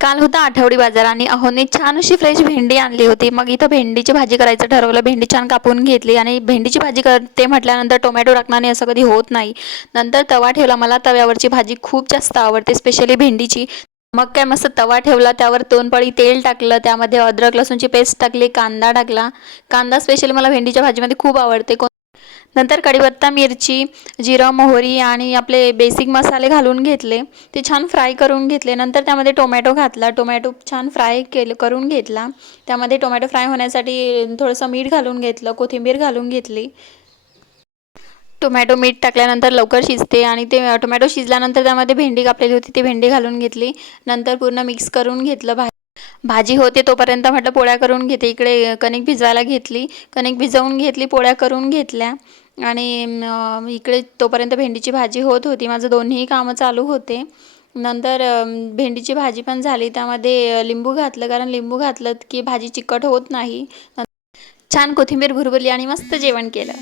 काल होता आठवडी बाजार आणि अहोने छान अशी फ्रेश भेंडी आणली होती. मग इथं भेंडीची भाजी करायचं ठरवलं. भेंडी छान कापून घेतली आणि भेंडीची भाजी करते म्हटल्यानंतर टोमॅटो टाकणार नाही असं कधी होत नाही. नंतर तवा ठेवला. मला तव्यावरची भाजी खूप जास्त आवडते, स्पेशली भेंडीची. मग काय मस्त तवा ठेवला, त्यावर 2 पळी तेल टाकलं, त्यामध्ये अद्रक लसूणची पेस्ट टाकली, कांदा टाकला. कांदा स्पेशली मला भेंडीच्या भाजीमध्ये खूप आवडते. नंतर कढीपत्ता, मिरची, जिरं, मोहरी आणि आपले बेसिक मसाले घालून घेतले. ते छान फ्राय करून घेतले. नंतर त्यामध्ये टोमॅटो घातला. टोमॅटो छान फ्राय करून घेतला. त्यामध्ये टोमॅटो फ्राय होण्यासाठी थोडंसं मीठ घालून घेतलं, कोथिंबीर घालून घेतली. टोमॅटो मीठ टाकल्यानंतर लवकर शिजते आणि ते टोमॅटो शिजल्यानंतर त्यामध्ये भेंडी कापलेली होती ती भेंडी घालून घेतली. नंतर पूर्ण मिक्स करून घेतलं. भाजी होते तोपर्यंत म्हटलं पोळ्या करून घेते. इकडे कणिक भिजवायला घेतली. कणिक भिजवून घेतली, पोळ्या करून घेतल्या आणि इकडे तोपर्यंत भेंडीची भाजी होत होती. माझं दोन्ही कामं चालू होते. नंतर भेंडीची भाजी पण झाली. त्यामध्ये लिंबू घातलं, कारण लिंबू घातलं की भाजी चिकट होत नाही. छान कोथिंबीर भुरभुरली आणि मस्त जेवण केलं.